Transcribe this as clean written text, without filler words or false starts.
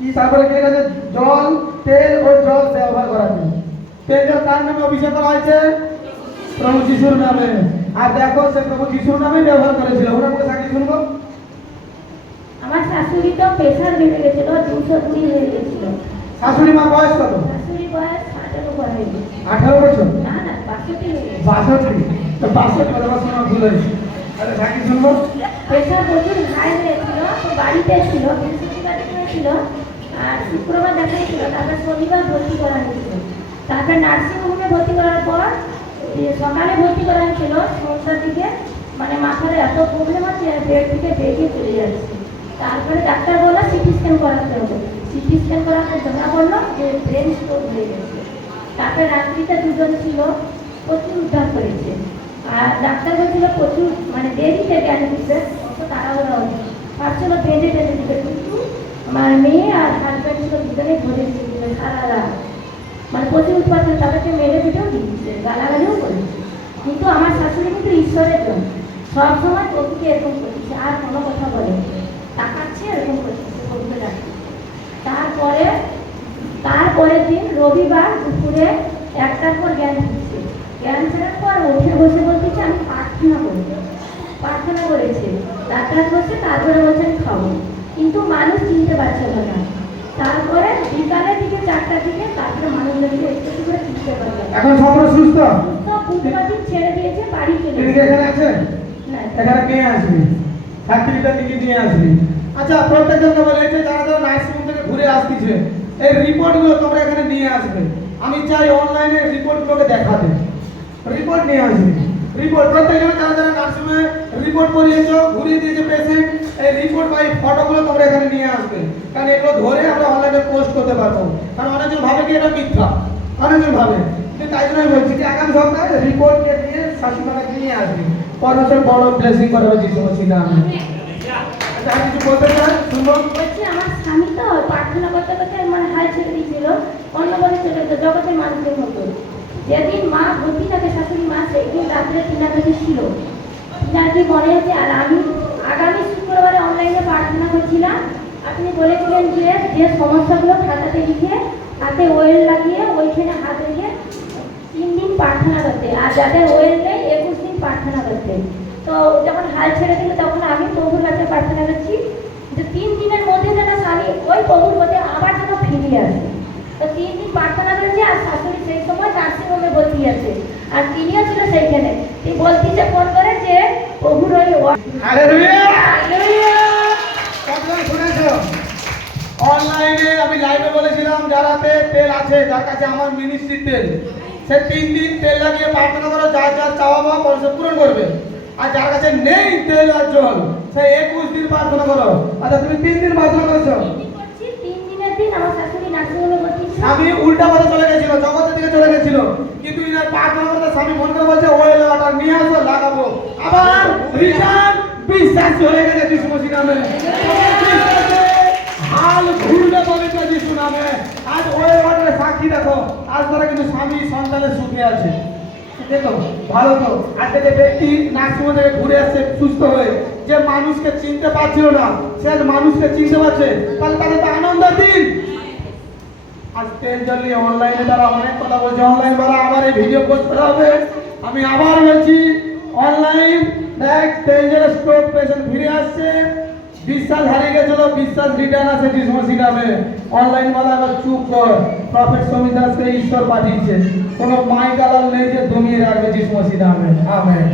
কি তারপরে কে গেছে জল তেল ও জল ব্যবহার করা যায়। তেলটা কার নামে অভিষেক করা হয়েছে? প্রভু যিশুর নামে। আর দেখো সে প্রভু যিশুর নামে ব্যবহার করেছিল। ওনার মুখে সাক্ষী শুনবো। আমার শাশুড়ি তো প্রেশার বেড়ে গেছিল, 202 হয়ে গেছিল। শাশুড়ি মা বয়স কত? শাশুড়ি বয়স 18 বছর হয়ে গেছে। 18 বছর? না না, 62 হয়ে গেছে। 62? তো 62 কথা শোনা ভুল হয়েছে। আরে সাক্ষী শুনবো। প্রেশার প্রচুর হাই হয়েছিল, তো বাড়িতে ছিল, বৃহস্পতিবার ছিল আর শুক্রবার দেখাইছিল, তারপর শনিবার ভর্তি করা হয়েছিল। তারপর নার্সিং হোমে ভর্তি করার পর সকালে ভর্তি করা হয়েছিল, সন্ধ্যার দিকে মানে মাথার এত প্রবলেম আছে, বেড থেকে বেরিয়ে চলে যাচ্ছে। তারপরে ডাক্তার বললো সিটি স্ক্যান করাতে হবে। সিটি স্ক্যান করাতে ধরা পড়লো যে ব্রেন স্ট্রোক হয়ে গেছে। তারপরে রাত্রিতে দুজন ছিল, প্রচুর উদ্ধার করেছে। আর ডাক্তার বলছিল প্রচুর মানে দেরিতে জ্ঞান দিচ্ছে, অত তাড়াহুড়া হচ্ছে, ভাবছিল বেঁধে বেঁধে দিবে, কিন্তু আমার মেয়ে আর হাজব্যান্ড ছিল দুজনেই ধরে দিয়েছিল সারা রাত। মানে প্রচুর উৎপাত, তাদেরকে মেরে পেটেও দিচ্ছে, গালাগালিও করেছে। কিন্তু আমার শাশুড়ি কিন্তু ঈশ্বরের জন্য সবসময় প্রভুকে এরকম করছে, আর কোনো কথা বলেনি, তাকাচ্ছে এরকম করছে প্রভুকে ডাকছে। তারপরের দিন রবিবার দুপুরে 1টার পর জ্ঞান দিচ্ছে। জ্ঞান ছাড়ার পর উঠে বসে বলতেছে আমি প্রার্থনা করেছে রাত বসে, তারপরে বলছে আমি খাবো, কিন্তু মানুষ চিনতে পারছে না। তারপরে বিকালের দিকে 4টার দিকে তারপরে মানুষদেরকে একটু করে চিনতে পারবে। এখন সম্পূর্ণ সুস্থ? বুধবার দিন ছেড়ে দিয়েছে, বাড়ি চলে তিনি কি এখানে আছে? না, এখানে কে আসবে? সার্টিফিকেট দিকে নিয়ে আসবে। আচ্ছা, প্রত্যেকজনকে বলে যে যারা যারা নার্সিং হোম থেকে ঘুরে আসছে এই রিপোর্টগুলো তোমরা এখানে নিয়ে আসবে। আমি চাই অনলাইনে রিপোর্টগুলোকে দেখাতে। রিপোর্ট নিয়ে আসবে। রিপোর্ট প্রত্যেকজন যারা যারা নার্সিং হোমে রিপোর্ট করিয়েছো, ঘুরিয়ে দিয়েছে পেশেন্ট, এই রিপোর্ট বা এই ফটোগুলো তোমরা এখানে নিয়ে আসবে। কারণ এগুলো ধরে আমরা অনলাইনে পোস্ট করতে পারবো। কারণ অনেকজন ভাবে কি এটা মিথ্যা, অনেকজন ভাবে। তাই জন্য আমি বলছি যে আগামী সপ্তাহে রিপোর্ট নিয়ে শাশুড়াকে নিয়ে আসবে। পরবর্তী বড় ব্লেসিং করবে যিশু মসির নামে। আচ্ছা, আর কিছু বলতে চান? শুনবো। বলছি আমার স্বামী তো প্রার্থনা করতে করতে মানে হাল ছেড়ে দিয়েছিল, অন্য বলে চলে যেত জগতের মানুষের মতো। যেদিন মা ভর্তি থাকে শাশুড়ি মা, সেই দিন রাত্রে 3টা বেজে ছিল, যার কি মনে হচ্ছে। আর আমি আগামী শুক্রবারে অনলাইনে প্রার্থনা করছিলাম। আপনি বলেছিলেন যে যে সমস্যাগুলো খাতাতে লিখে হাতে ওয়েল লাগিয়ে ওইখানে হাত রেখে 3 দিন প্রার্থনা করতে, আর যাদের ওয়েল নেই 21 দিন প্রার্থনা করতে। তো যখন হাল ছেড়ে দিল তখন আমি প্রভুর কাছে প্রার্থনা করছি যে 3 দিনের মধ্যে যেন স্বামী ওই প্রভুর মধ্যে আবার যেন ফিরে আসে। তো 3 দিন প্রার্থনা করেছি, আর শাশুড়ি সেই সময় নার্সিং হোমে ভর্তি আছে, আর তিনিও ছিল সেইখানে। তিনি বলতেছে ফোন করে যে প্রভুর ওই হালেলুয়া, হালেলুয়া। কতজন শুনেছো? অনলাইনে আমি লাইভে বলেছিলাম যারাতে তেল আছে, যার কাছে আমার মিনিস্ট্রি তেল, সে 3 দিন তেল লাগিয়ে প্রার্থনা করো, যার যার চাওয়া পাওয়া পরিষদ পূরণ করবে। আর যার কাছে নেই তেল আর জল, সে 21 দিন প্রার্থনা করো। আচ্ছা, তুমি 3 দিন প্রার্থনা করেছো? 3 দিনের দিন আমার শাশুড়ি নার্সিং হোমে ভর্তি ছিল। আমি উল্টা পথে চলে গেছিল, জগতের দিকে চলে গেছিল, কিন্তু ইনার প্রার্থনা করতে স্বামী মন করে বলছে ওয়েল ওয়াটার নিয়ে আসো, লাগাবো। আবার রিটার্ন বিশ্বাস হয়ে গেছে যিশু মসির নামে। হাল ঘুরবে পবিত্র যিশু নামে। আজ ওয়েল ওয়াটারের সাক্ষী দেখো, আজ ধরে কিন্তু স্বামী সন্তানের সুখে আছে। দেখো ভালো তো। আজকে যে ব্যক্তি নার্সিং হোম থেকে ঘুরে আসছে সুস্থ হয়ে, যে মানুষকে চিনতে পারছিল না সে আজ মানুষকে চিনতে পারছে, তাহলে তাদের তো আনন্দের দিন। আজ তেল জল নিয়ে অনলাইনে তারা অনেক কথা বলছে, অনলাইন বলা আবার এই ভিডিও পোস্ট করা হবে। আমি আবার বলছি অনলাইন দেখ, তেল জলের স্ট্রোক পেশেন্ট ফিরে আসছে, বিশ্বাস হারিয়ে গেছিল, বিশ্বাস রিটার্ন আছে যিশু মসির নামে। অনলাইন বলা এবার চুপ কর, প্রফেট সমীর দাসকে ঈশ্বর পাঠিয়েছে, কোনো মাইক আলাল নেই যে দমিয়ে রাখবে যিশু মসির নামে। আমেন।